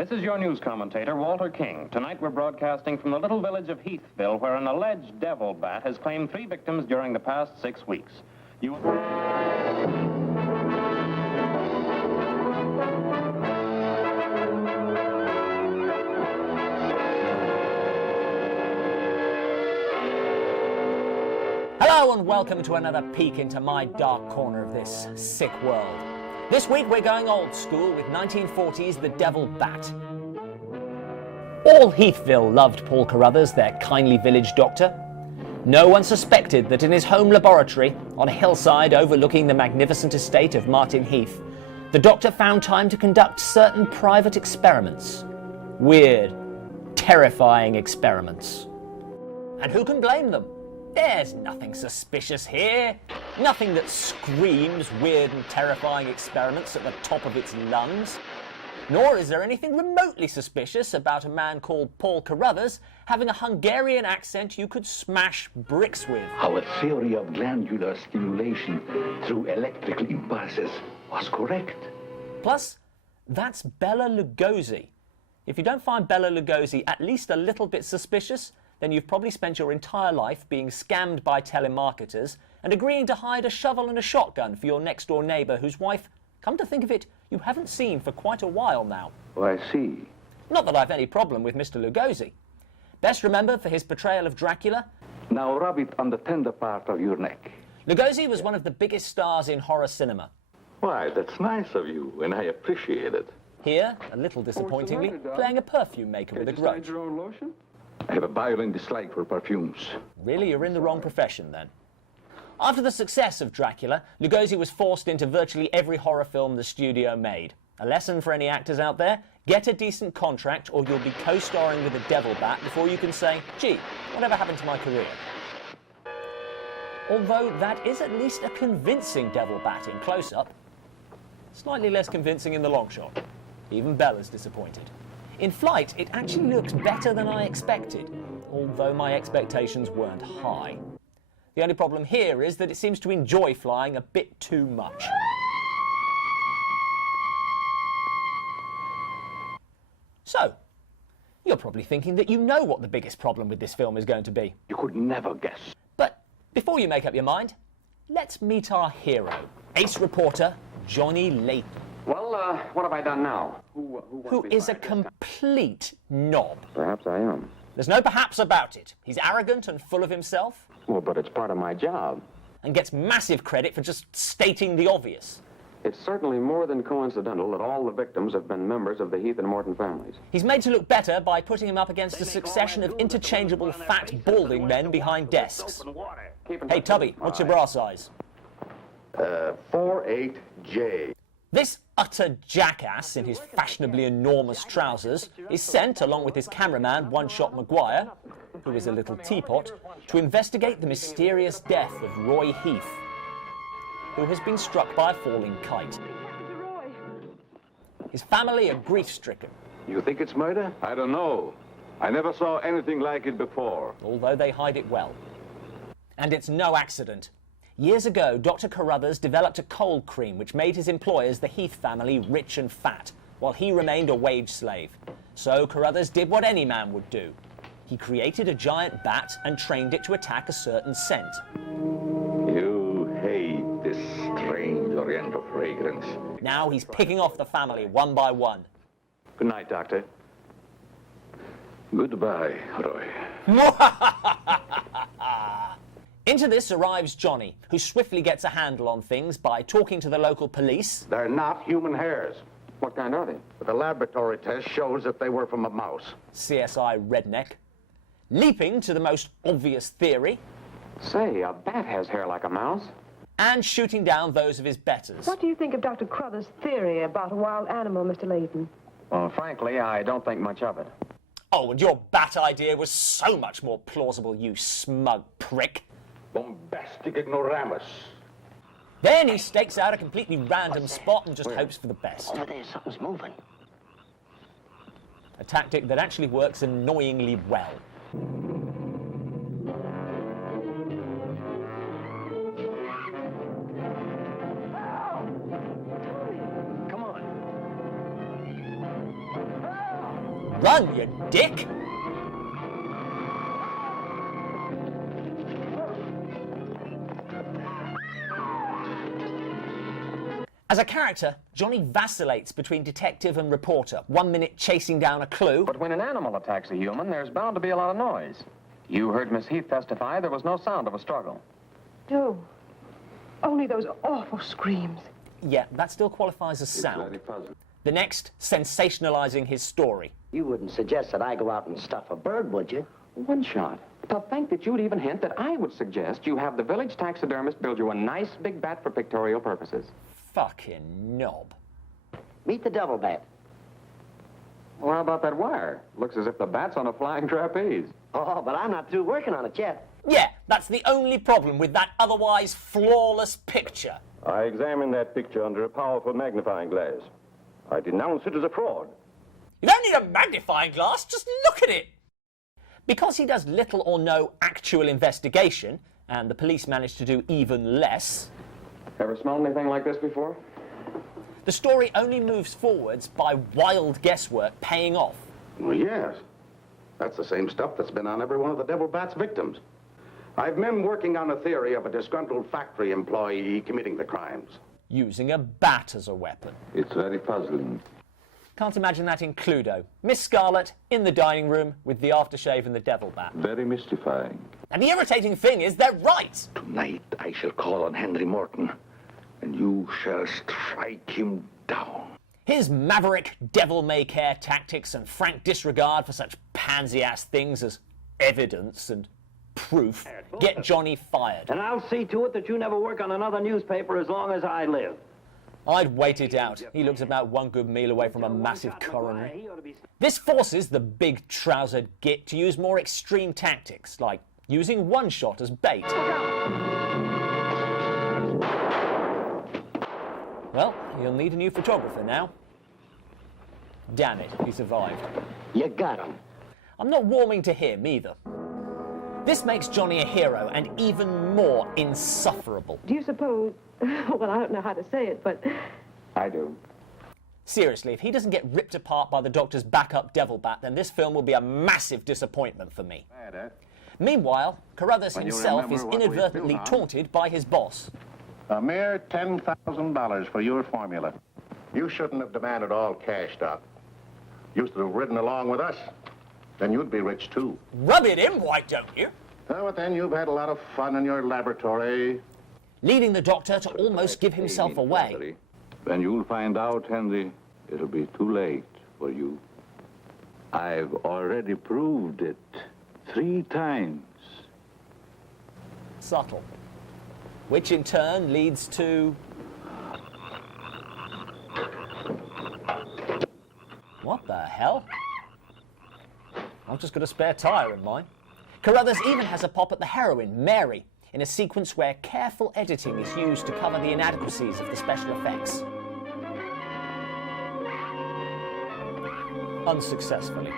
This is your news commentator, Walter King. Tonight we're broadcasting from the little village of Heathville, where an alleged devil bat has claimed 3 victims during the past 6 weeks. Hello and welcome to another peek into my dark corner of this sick world. This week we're going old school with 1940s The Devil Bat. All Heathville loved Paul Carruthers, their kindly village doctor. No one suspected that in his home laboratory, on a hillside overlooking the magnificent estate of Martin Heath, the doctor found time to conduct certain private experiments. Weird, terrifying experiments. And who can blame them? There's nothing suspicious here. Nothing that screams weird and terrifying experiments at the top of its lungs. Nor is there anything remotely suspicious about a man called Paul Carruthers having a Hungarian accent you could smash bricks with. Our theory of glandular stimulation through electrical impulses was correct. Plus, that's Bela Lugosi. If you don't find Bela Lugosi at least a little bit suspicious, then you've probably spent your entire life being scammed by telemarketers and agreeing to hide a shovel and a shotgun for your next-door neighbour whose wife, come to think of it, you haven't seen for quite a while now. Oh, I see. Not that I've any problem with Mr. Lugosi. Best remembered for his portrayal of Dracula. Now rub it on the tender part of your neck. Lugosi was one of the biggest stars in horror cinema. Why, that's nice of you, and I appreciate it. Here, a little disappointingly, playing a perfume maker with a grudge. your own lotion? I have a violent dislike for perfumes. Really, you're in the wrong profession then. After the success of Dracula, Lugosi was forced into virtually every horror film the studio made. A lesson for any actors out there: get a decent contract or you'll be co-starring with the Devil Bat before you can say, gee, whatever happened to my career? Although that is at least a convincing Devil Bat in close-up. Slightly less convincing in the long shot. Even Bella's disappointed. In flight, it actually looks better than I expected, although my expectations weren't high. The only problem here is that it seems to enjoy flying a bit too much. So, you're probably thinking that you know what the biggest problem with this film is going to be. You could never guess. But before you make up your mind, let's meet our hero, ace reporter Johnny Layton. Well, what have I done now? Who is a complete knob. Perhaps I am. There's no perhaps about it. He's arrogant and full of himself. Well, but it's part of my job. And gets massive credit for just stating the obvious. It's certainly more than coincidental that all the victims have been members of the Heath and Morton families. He's made to look better by putting him up against a succession of interchangeable fat, balding men behind desks. Hey, Tubby, what's your bra size? 48J. This utter jackass in his fashionably enormous trousers is sent, along with his cameraman, One-Shot Maguire, who is a little teapot, to investigate the mysterious death of Roy Heath, who has been struck by a falling kite. His family are grief-stricken. You think it's murder? I don't know. I never saw anything like it before. Although they hide it well. And it's no accident. Years ago, Dr. Carruthers developed a cold cream which made his employers, the Heath family, rich and fat, while he remained a wage slave. So Carruthers did what any man would do. He created a giant bat and trained it to attack a certain scent. You hate this strange oriental fragrance. Now he's picking off the family one by one. Good night, Doctor. Goodbye, Roy. Into this arrives Johnny, who swiftly gets a handle on things by talking to the local police. They're not human hairs. What kind are they? But the laboratory test shows that they were from a mouse. CSI redneck. Leaping to the most obvious theory. Say, a bat has hair like a mouse. And shooting down those of his betters. What do you think of Dr. Carruthers' theory about a wild animal, Mr. Layton? Well, frankly, I don't think much of it. Oh, and your bat idea was so much more plausible, you smug prick. Bombastic ignoramus. Then he stakes out a completely random spot and just hopes for the best. Over there, something's moving. A tactic that actually works annoyingly well. Come on. Run, you dick! As a character, Johnny vacillates between detective and reporter, 1 minute chasing down a clue. But when an animal attacks a human, there's bound to be a lot of noise. You heard Miss Heath testify there was no sound of a struggle. No. Only those awful screams. Yeah, that still qualifies as sound. The next, sensationalizing his story. You wouldn't suggest that I go out and stuff a bird, would you? One shot. To think that you'd even hint that I would suggest you have the village taxidermist build you a nice big bat for pictorial purposes. Fucking knob. Meet the devil bat. Well, how about that wire? Looks as if the bat's on a flying trapeze. Oh, but I'm not through working on it yet. Yeah, that's the only problem with that otherwise flawless picture. I examined that picture under a powerful magnifying glass. I denounce it as a fraud. You don't need a magnifying glass, just look at it. Because he does little or no actual investigation, and the police manage to do even less, Ever smelled anything like this before? the story only moves forwards by wild guesswork paying off. Well, yes. That's the same stuff that's been on every one of the Devil Bat's victims. I've been working on a theory of a disgruntled factory employee committing the crimes. Using a bat as a weapon. It's very puzzling. Can't imagine that in Cluedo. Miss Scarlet in the dining room with the aftershave and the devil bat. Very mystifying. And the irritating thing is they're right. Tonight I shall call on Henry Morton, and you shall strike him down. His maverick devil-may-care tactics and frank disregard for such pansy-ass things as evidence and proof get Johnny fired. And I'll see to it that you never work on another newspaper as long as I live. I'd wait it out. He looks about one good meal away from a massive coronary. This forces the big-trousered git to use more extreme tactics, like using one shot as bait. Well, you'll need a new photographer now. Damn it, he survived. You got him. I'm not warming to him either. This makes Johnny a hero and even more insufferable. Do you suppose... Well, I don't know how to say it, but... I do. Seriously, if he doesn't get ripped apart by the Doctor's backup devil bat, then this film will be a massive disappointment for me. Meanwhile, Carruthers himself is inadvertently taunted by his boss. A mere $10,000 for your formula. You shouldn't have demanded all cash, Doc. You should have ridden along with us. Then you'd be rich, too. Rub it in, why don't you? Oh, but then you've had a lot of fun in your laboratory. Leading the Doctor to almost give himself away. When you'll find out, Henry, it'll be too late for you. I've already proved it 3 times. Subtle. Which in turn leads to... What the hell? I've just got a spare tyre in mine. Carruthers even has a pop at the heroine, Mary, in a sequence where careful editing is used to cover the inadequacies of the special effects. Unsuccessfully.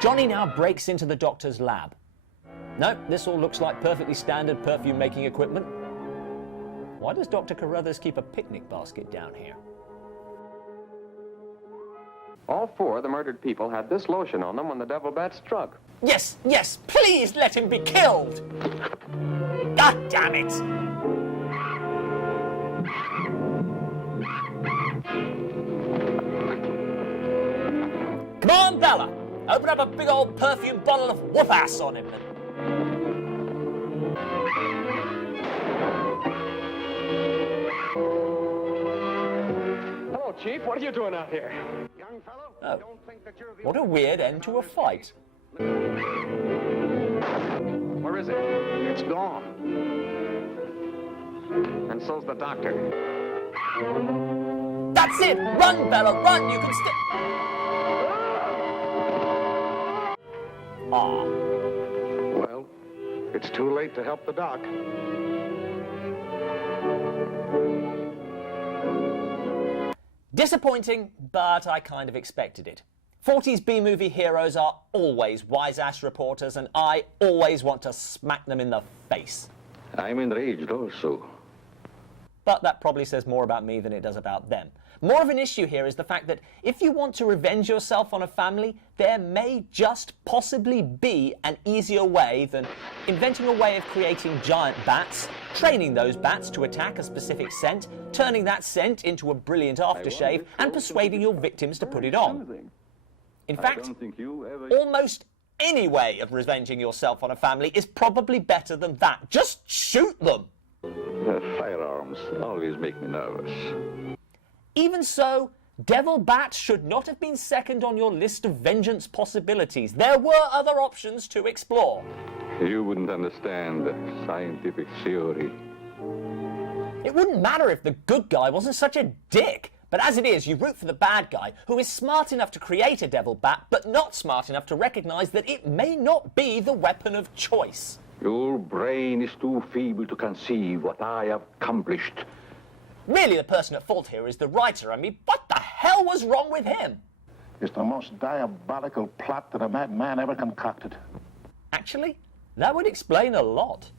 Johnny now breaks into the Doctor's lab. No, this all looks like perfectly standard perfume-making equipment. Why does Dr. Carruthers keep a picnic basket down here? All 4 of the murdered people had this lotion on them when the devil bat struck. Yes, yes, please let him be killed! God damn it! Come on, Bella! Open up a big old perfume bottle of whoop-ass on him. Hello, Chief. What are you doing out here? Young fellow, Oh. don't think that you're the What a weird end to a fight. Where is it? It's gone. And so's the doctor. That's it! Run, Bella, run! You can still... Ah. Well, it's too late to help the doc. Disappointing, but I kind of expected it. 40s B-movie heroes are always wise-ass reporters, and I always want to smack them in the face. I'm enraged also. But that probably says more about me than it does about them. More of an issue here is the fact that if you want to revenge yourself on a family, there may just possibly be an easier way than inventing a way of creating giant bats, training those bats to attack a specific scent, turning that scent into a brilliant aftershave, and persuading your victims to put it on. In fact, almost any way of revenging yourself on a family is probably better than that. Just shoot them! Firearms always make me nervous. Even so, devil bats should not have been second on your list of vengeance possibilities. There were other options to explore. You wouldn't understand scientific theory. It wouldn't matter if the good guy wasn't such a dick. But as it is, you root for the bad guy, who is smart enough to create a devil bat, but not smart enough to recognize that it may not be the weapon of choice. Your brain is too feeble to conceive what I have accomplished. Really, the person at fault here is the writer. I mean, what the hell was wrong with him? It's the most diabolical plot that a madman ever concocted. Actually, that would explain a lot.